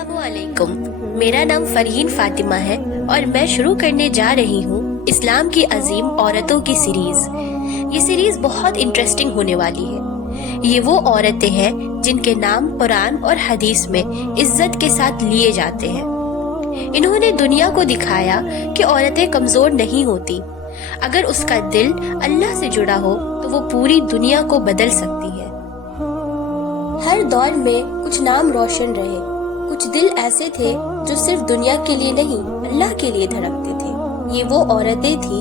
अस्सलामु अलैकुम। मेरा नाम फरहीन फातिमा है और मैं शुरू करने जा रही हूँ इस्लाम की अजीम औरतों की सीरीज। ये सीरीज बहुत इंटरेस्टिंग होने वाली है। ये वो औरतें हैं जिनके नाम कुरान और हदीस में इज्जत के साथ लिए जाते हैं। इन्होंने दुनिया को दिखाया कि औरतें कमजोर नहीं होती। अगर उसका दिल अल्लाह से जुड़ा हो तो वो पूरी दुनिया को बदल सकती है। हर दौर में कुछ नाम रोशन रहे। कुछ दिल ऐसे थे जो सिर्फ दुनिया के लिए नहीं अल्लाह के लिए धड़कते थे। ये वो औरतें थी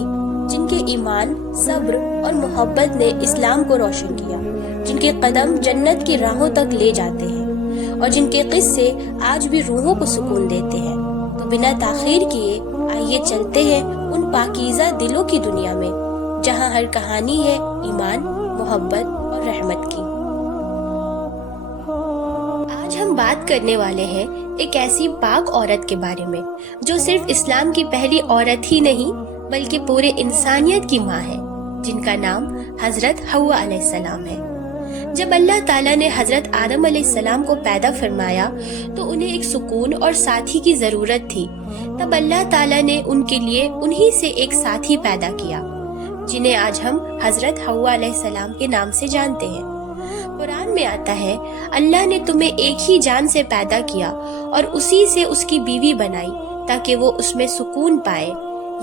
जिनके ईमान, सब्र और मोहब्बत ने इस्लाम को रोशन किया, जिनके कदम जन्नत की राहों तक ले जाते हैं और जिनके किस्से आज भी रूहों को सुकून देते हैं। तो बिना ताखीर किए आइए चलते हैं उन पाकीज़ा दिलों की दुनिया में जहां हर कहानी है ईमान, मोहब्बत और रहमत की। आज हम बात करने वाले हैं एक ऐसी पाक औरत के बारे में जो सिर्फ इस्लाम की पहली औरत ही नहीं बल्कि पूरे इंसानियत की माँ है, जिनका नाम हजरत हव्वा अलैहिस्सलाम है। जब अल्लाह ताला ने हजरत आदम अलैहिस्सलाम को पैदा फरमाया तो उन्हें एक सुकून और साथी की जरूरत थी। तब अल्लाह ताला ने उनके लिए उन्हीं से एक साथी पैदा किया जिन्हें आज हम हजरत हव्वा अलैहिस्सलाम के नाम से जानते हैं। कुरान में आता है, अल्लाह ने तुम्हें एक ही जान से पैदा किया और उसी से उसकी बीवी बनाई ताकि वो उसमें सुकून पाए।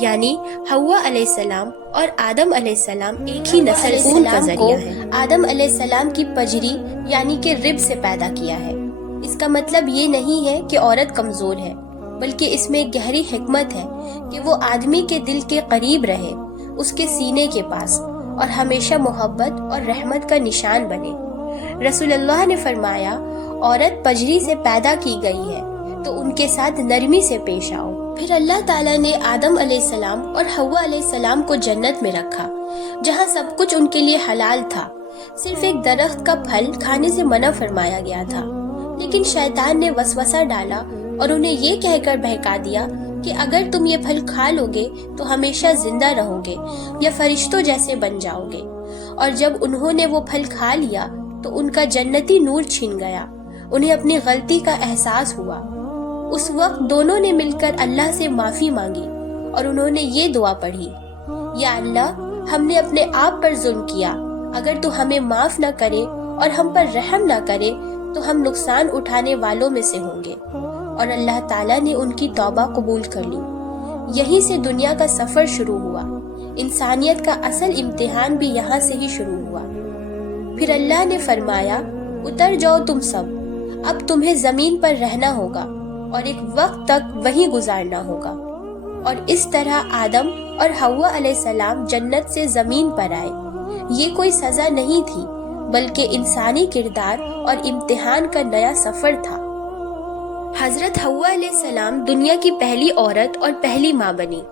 यानी हव्वा अलैहिस्सलाम और आदम अलैहिस्सलाम एक ही नस्ल का जरिया है। आदम अलैहिस्सलाम की पजरी यानी कि रिब से पैदा किया है। इसका मतलब ये नहीं है कि औरत कमजोर है, बल्कि इसमें गहरी हिकमत है कि वो आदमी के दिल के करीब रहे, उसके सीने के पास, और हमेशा मोहब्बत और रहमत का निशान बने। रसूलुल्लाह ने फरमाया, औरत पजरी से पैदा की गई है तो उनके साथ नरमी से पेश आओ। फिर अल्लाह ताला ने आदम अलैहिस्सलाम और हव्वा अलैहिस्सलाम को जन्नत में रखा जहाँ सब कुछ उनके लिए हलाल था। सिर्फ एक दरख्त का फल खाने से मना फरमाया गया था, लेकिन शैतान ने वसवसा डाला और उन्हें ये कहकर बहका दिया कि अगर तुम ये फल खा लोगे तो हमेशा जिंदा रहोगे या फरिश्तों जैसे बन जाओगे। और जब उन्होंने वो फल खा लिया तो उनका जन्नती नूर छिन गया। उन्हें अपनी गलती का एहसास हुआ। उस वक्त दोनों ने मिलकर अल्लाह से माफी मांगी और उन्होंने ये दुआ पढ़ी, या अल्लाह, हमने अपने आप पर जुल्म किया। अगर तू हमें माफ न करे और हम पर रहम न करे तो हम नुकसान उठाने वालों में से होंगे। और अल्लाह ताला ने उनकी तौबा कबूल कर ली। यहीं से दुनिया का सफर शुरू हुआ। इंसानियत का असल इम्तिहान भी यहाँ से ही शुरू हुआ। फिर अल्लाह ने फरमाया, उतर जाओ तुम सब, अब तुम्हें जमीन पर रहना होगा और एक वक्त तक वहीं गुजारना होगा। और इस तरह आदम और हव्वा अलैहिस्सलाम जन्नत से जमीन पर आए। ये कोई सजा नहीं थी, बल्कि इंसानी किरदार और इम्तिहान का नया सफर था। हजरत हव्वा अलैहिस्सलाम दुनिया की पहली औरत और पहली माँ बनी।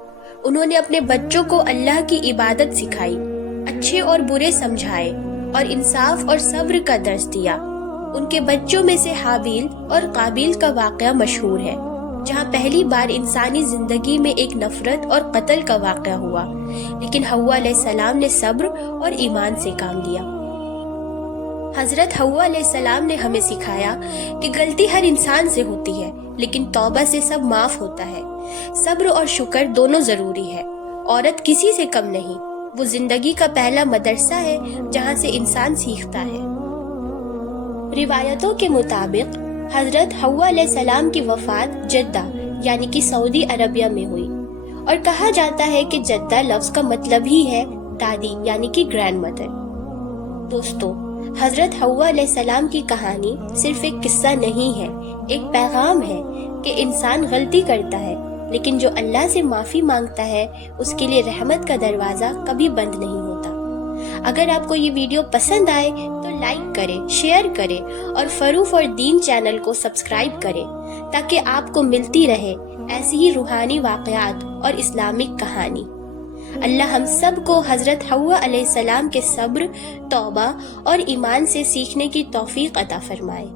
उन्होंने अपने बच्चों को अल्लाह की इबादत सिखाई, अच्छे और बुरे समझाए और इंसाफ और सब्र का दर्स दिया। उनके बच्चों में से हाबील और काबिल का वाक़या मशहूर है, जहां पहली बार इंसानी जिंदगी में एक नफरत और कत्ल का वाक़या हुआ, लेकिन हव्वा अलैहिस्सलाम ने सब्र और ईमान से काम लिया। हजरत हव्वा अलैहिस्सलाम ने हमें सिखाया कि गलती हर इंसान से होती है, लेकिन तौबा से सब माफ होता है। सब्र और शुक्र दोनों जरूरी है। औरत किसी से कम नहीं, वो जिंदगी का पहला मदरसा है जहाँ से इंसान सीखता है। रिवायतों के मुताबिक हजरत हव्वा अलैहिस्सलाम की वफात जद्दा यानी कि सऊदी अरबिया में हुई, और कहा जाता है कि जद्दा लफ्ज का मतलब ही है दादी यानी कि ग्रैंड मदर। दोस्तों, हजरत हव्वा अलैहिस्सलाम की कहानी सिर्फ एक किस्सा नहीं है, एक पैगाम है कि इंसान गलती करता है, लेकिन जो अल्लाह से माफी मांगता है उसके लिए रहमत का दरवाजा कभी बंद नहीं होता। अगर आपको ये वीडियो पसंद आए तो लाइक करें, शेयर करें और फरूफ और दीन चैनल को सब्सक्राइब करें ताकि आपको मिलती रहे ऐसी ही रूहानी वाक़यात और इस्लामिक कहानी। अल्लाह हम सब को हजरत हव्वा अलैहिस्सलाम के सब्र, तौबा और ईमान से सीखने की तौफीक अता फरमाए।